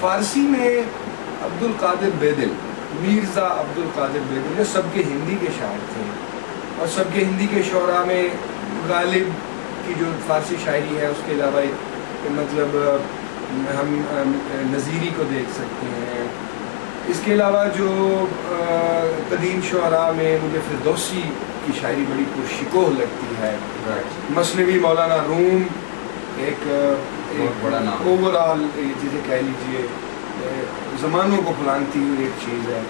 فارسی میں عبدالقادر بیدل، میرزا عبدالقادر بیدل، جو سب کے ہندی کے شاعر تھے، اور سب کے ہندی کے شعراء میں غالب کی جو فارسی شاعری ہے، اس کے علاوہ مطلب ہم نظیری کو دیکھ سکتے ہیں. اس کے علاوہ جو قدیم شعراء میں مجھے فردوسی کی شاعری بڑی پرشکوہ لگتی ہے. مثنوی مولانا روم ایک بڑا نام، اوور آل جسے کہہ لیجیے زمانوں کو پلانتی ہوئی ایک چیز ہے.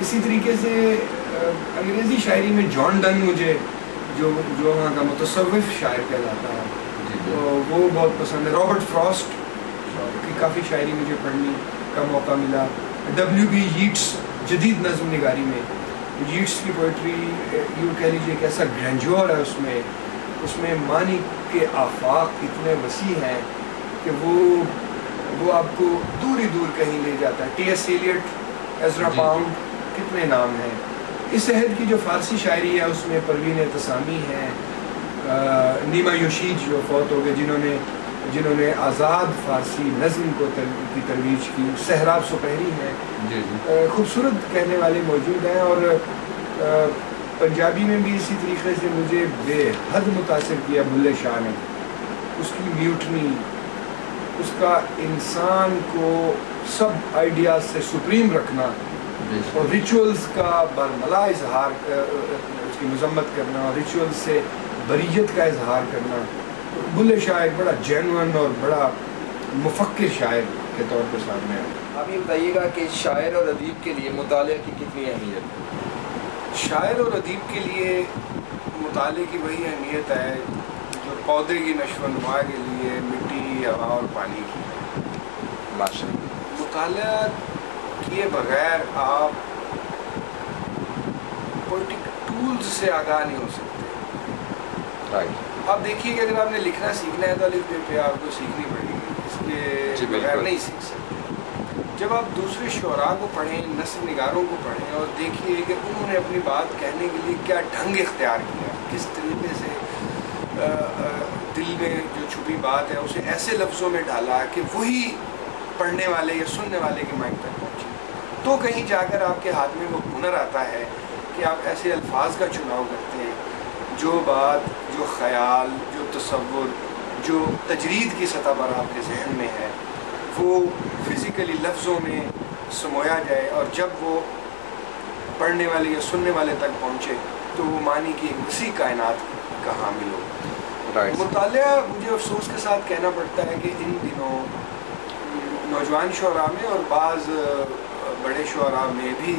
اسی طریقے سے انگریزی شاعری میں جان ڈن مجھے جو وہاں کا متصوف شاعر کہلاتا ہے وہ بہت پسند ہے. رابرٹ فراسٹ کی کافی شاعری مجھے پڑھنے کا موقع ملا. W.B. ییٹس جدید نظم نگاری میں، ییٹس کی پوئٹری یوں کہہ لیجیے کہ ایسا گرینجور ہے اس میں معنی کے آفاق اتنے وسیع ہیں کہ وہ آپ کو دوری دور کہیں لے جاتا ہے. ٹی ایس ایلیٹ، ایزرا پاؤنڈ، کتنے نام ہیں. اس عہد کی جو فارسی شاعری ہے اس میں پروین اعتصامی ہے، نیما یوشیج جو فوت ہو گئے جنہوں نے آزاد فارسی نظم کی ترویج کی. سہراب سپہری ہیں، خوبصورت کہنے والے موجود ہیں. اور پنجابی میں بھی اسی طریقے سے مجھے بے حد متاثر کیا بلے شاہ نے. اس کی میوٹنی، اس کا انسان کو سب آئیڈیاز سے سپریم رکھنا اور ریچولز کا برملا اظہار، اس کی مذمت کرنا اور ریچولز سے بریت کا اظہار کرنا. بلے شاہ ایک بڑا جینون اور بڑا مفکر شاعر کے طور پر سامنے آیا. آپ یہ بتائیے گا کہ شاعر اور ادیب کے لیے مطالعے کی کتنی اہمیت ہے؟ شاعر اور ادیب کے لیے مطالعے کی وہی اہمیت ہے جو پودے کی نشو و نما کے لیے مٹی، ہوا اور پانی کی. ماشاء اللہ. مطالعہ کیے بغیر آپ پولیٹک ٹولز سے آگاہ نہیں ہو سکتے. آپ دیکھیے کہ اگر آپ نے لکھنا سیکھنا ہے تو الف بے پہ آپ کو سیکھنی پڑے گی، اس کے بغیر نہیں سیکھ سکتے. جب آپ دوسرے شعراء کو پڑھیں، نثر نگاروں کو پڑھیں اور دیکھیے کہ انہوں نے اپنی بات کہنے کے لیے کیا ڈھنگ اختیار کیا، کس طریقے سے دل میں جو چھپی بات ہے اسے ایسے لفظوں میں ڈالا کہ وہی پڑھنے والے یا سننے والے کے مائنڈ تک پہنچے، تو کہیں جا کر آپ کے ہاتھ میں وہ ہنر آتا ہے کہ آپ ایسے الفاظ کا چناؤ کرتے ہیں جو بات، جو خیال، جو تصور، جو تجرید کی سطح پر آپ کے ذہن میں ہے وہ فزیکلی لفظوں میں سمویا جائے، اور جب وہ پڑھنے والے یا سننے والے تک پہنچے تو وہ معنی کی ایک وسیع کائنات کا حامل ہو. مطالعہ، مجھے افسوس کے ساتھ کہنا پڑتا ہے کہ ان دنوں نوجوان شعراء میں اور بعض بڑے شعراء میں بھی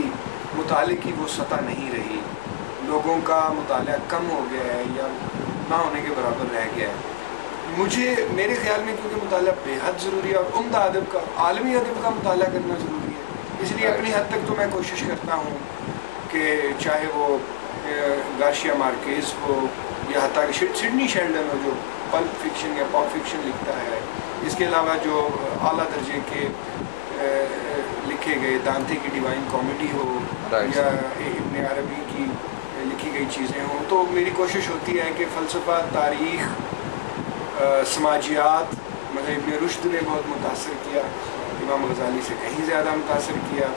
مطالعے کی وہ سطح نہیں رہی. لوگوں کا مطالعہ کم ہو گیا ہے یا نہ ہونے کے برابر رہ گیا ہے. میرے خیال میں کیونکہ مطالعہ بے حد ضروری ہے اور عمدہ ادب کا، عالمی ادب کا مطالعہ کرنا ضروری ہے، اس لیے اپنی حد تک تو میں کوشش کرتا ہوں کہ چاہے وہ گارشیا مارکیز ہو یا حتیٰ کہ سڈنی شیلڈن ہو جو پلپ فکشن یا پاپ فکشن لکھتا ہے، اس کے علاوہ جو اعلیٰ درجے کے لکھے گئے دانتے کی ڈیوائن کامیڈی ہو یا ابن عربی کی لکھی گئی چیزیں ہوں، تو میری کوشش ہوتی ہے کہ فلسفہ، تاریخ، سماجیات، مطلب ابن رشد نے بہت متاثر کیا، امام غزالی سے کہیں زیادہ متاثر کیا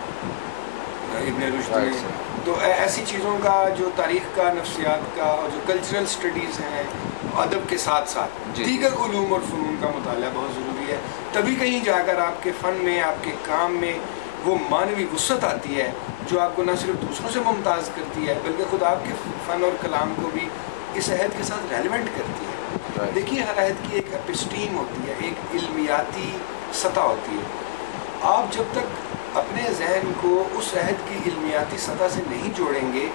ابن رشد نے. تو ایسی چیزوں کا جو تاریخ کا، نفسیات کا اور جو کلچرل اسٹڈیز ہیں ادب کے ساتھ ساتھ دیگر علوم اور فنون کا مطالعہ بہت ضروری ہے. تبھی کہیں جا کر آپ کے فن میں، آپ کے کام میں وہ معنوی وسعت آتی ہے جو آپ کو نہ صرف دوسروں سے ممتاز کرتی ہے بلکہ خود آپ کے فن اور کلام کو بھی اس عہد کے ساتھ ریلیونٹ کرتی ہے. دیکھیے ہر عہد کی ایک اپسٹیم ہوتی ہے، ایک علمیاتی سطح ہوتی ہے. آپ جب تک اپنے ذہن کو اس عہد کی علمیاتی سطح سے نہیں جوڑیں گے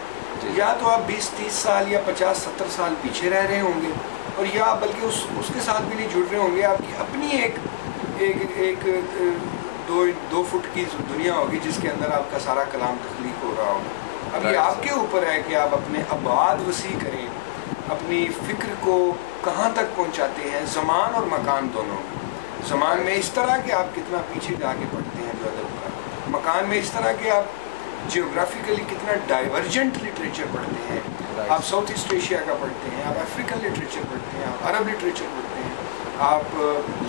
یا تو آپ 20-30 سال یا 50-70 سال پیچھے رہ رہے ہوں گے، اور یا بلکہ اس کے ساتھ بھی نہیں جڑ رہے ہوں گے. آپ کی اپنی ایک 2 فٹ کی دنیا ہوگی جس کے اندر آپ کا سارا کلام تخلیق ہو رہا ہوگا. اب یہ آپ کے اوپر ہے کہ آپ اپنے ابعاد وسیع کریں، اپنی فکر کو کہاں تک پہنچاتے ہیں، زمان اور مکان دونوں. زمان میں اس طرح کہ آپ کتنا پیچھے جا کے پڑھتے ہیں جو ادب کا، مکان میں اس طرح کہ آپ جیوگرافیکلی کتنا ڈائیورجنٹ لٹریچر پڑھتے ہیں. آپ ساؤتھ ایسٹ ایشیا کا پڑھتے ہیں، آپ افریقن لٹریچر پڑھتے ہیں، آپ عرب لٹریچر پڑھتے ہیں، آپ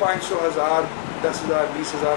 500, 1000, 10,000, 20,000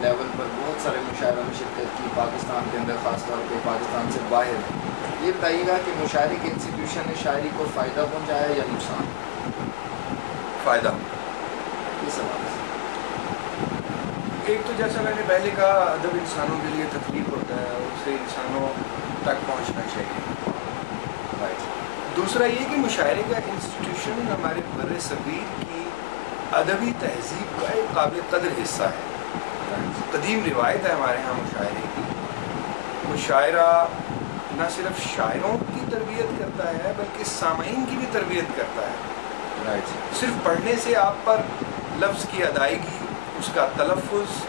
لیول پر بہت سارے مشاعروں میں شرکت کی پاکستان کے اندر، خاص طور پہ پاکستان سے باہر. یہ بتائیے گا کہ مشاعرے کے انسٹیٹیوشن نے شاعری کو فائدہ پہنچایا یا نقصان؟ فائدہ. یہ سوال ہے. ایک تو جیسا میں نے پہلے کہا، ادب انسانوں کے لیے تخلیق ہوتا ہے اور اسے انسانوں تک پہنچنا چاہیے. دوسرا یہ کہ مشاعرے کا انسٹیٹیوشن ہمارے بر صغیر کی ادبی تہذیب کا ایک قابل قدر حصہ ہے. قدیم روایت ہے ہمارے ہاں مشاعرے کی. مشاعرہ نہ صرف شاعروں کی تربیت کرتا ہے بلکہ سامعین کی بھی تربیت کرتا ہے. صرف پڑھنے سے آپ پر لفظ کی ادائیگی، اس کا تلفظ،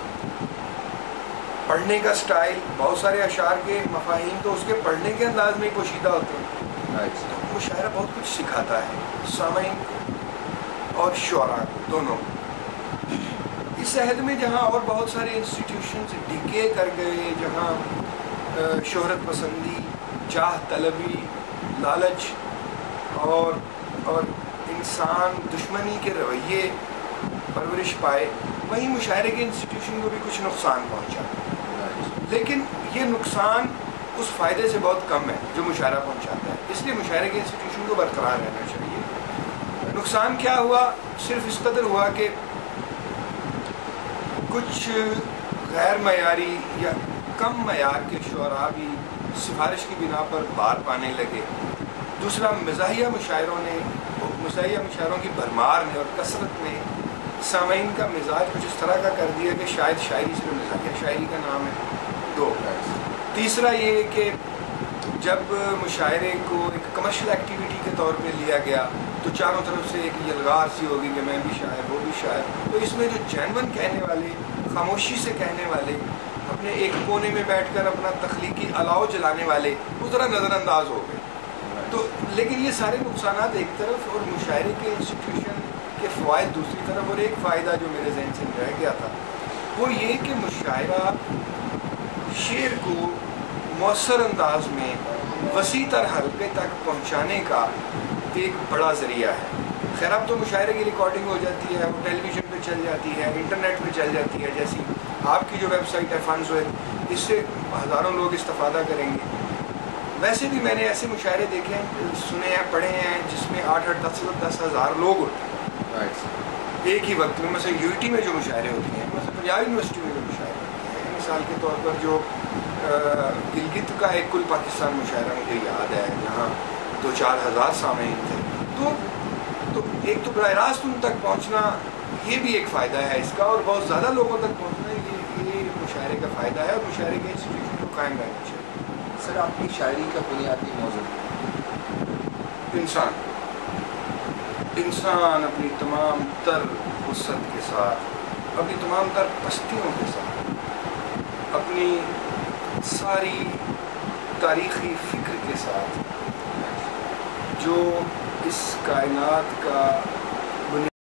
پڑھنے کا سٹائل، بہت سارے اشعار کے مفاہیم تو اس کے پڑھنے کے انداز میں ہی پوشیدہ ہوتے ہیں. مشاعرہ بہت کچھ سکھاتا ہے سامعین کو اور شعراء کو دونوں. اس عہد میں جہاں اور بہت سارے انسٹیٹیوشنز ڈکے کر گئے، جہاں شہرت پسندی، جاہ طلبی، لالچ اور انسان دشمنی کے رویے پرورش پائے، وہیں مشاعرے کے انسٹیٹیوشن کو بھی کچھ نقصان پہنچا. لیکن یہ نقصان اس فائدے سے بہت کم ہے جو مشاعرہ پہنچاتا ہے. اس لیے مشاعرے کے انسٹیٹیوشن کو برقرار رہنا چاہیے. نقصان کیا ہوا؟ صرف اس قدر ہوا کہ کچھ غیر معیاری یا کم معیار کے شعراء بھی سفارش کی بنا پر بار پانے لگے. دوسرا، مزاحیہ مشاعروں کی بھرمار نے اور کثرت نے سامعین کا مزاج کچھ اس طرح کا کر دیا کہ شاید شاعری صرف مزاحیہ شاعری کا نام ہے. دو. تیسرا یہ کہ جب مشاعرے کو ایک کمرشل ایکٹیویٹی کے طور پہ لیا گیا تو چاروں طرف سے ایک یلغار سی ہوگی کہ میں بھی شاعر، وہ بھی شاعر. تو اس میں جو جینون کہنے والے، خاموشی سے کہنے والے، اپنے ایک کونے میں بیٹھ کر اپنا تخلیقی الاؤ جلانے والے، وہ ذرا نظر انداز ہو گئے. تو لیکن یہ سارے نقصانات ایک طرف اور مشاعرے کے انسٹیٹیوشن کے فوائد دوسری طرف. اور ایک فائدہ جو میرے ذہن سے رہ گیا تھا وہ یہ کہ مشاعرہ شعر کو مؤثر انداز میں وسیع تر حلقے تک پہنچانے کا ایک بڑا ذریعہ ہے. خیر اب تو مشاعرے کی ریکارڈنگ ہو جاتی ہے، وہ ٹیلی ویژن پہ چل جاتی ہے، انٹرنیٹ پہ چل جاتی ہے، جیسی آپ کی جو ویب سائٹ ہے فنزویب، اس سے ہزاروں لوگ استفادہ کریں گے. ویسے بھی میں نے ایسے مشاعرے دیکھے ہیں، سنے ہیں، پڑھے ہیں، جس میں 8-10 ہزار لوگ ہوتے ہیں ایک ہی وقت میں. مثلا یو ٹی میں جو مشاعرے ہوتے ہیں، مثلا پنجاب یونیورسٹی میں جو مشاعرے ہوتے ہیں، مثال کے طور پر جو گلگت کا ایک کل پاکستان مشاعرہ مجھے یاد ہے، جہاں 2-4 ہزار سامعین تھے. تو ایک تو براہ راست ان تک پہنچنا یہ بھی ایک فائدہ ہے اس کا، اور بہت زیادہ لوگوں تک پہنچنا یہ مشاعرے کا فائدہ ہے، اور مشاعرے کے انسٹیٹیوشن کو قائم رہنا چاہیے. سر، آپ کی شاعری کا بنیادی موضوع انسان اپنی تمام تر وسعت کے ساتھ، اپنی تمام تر پستیوں کے ساتھ، اپنی ساری تاریخی فکر کے ساتھ، جو اس کائنات کا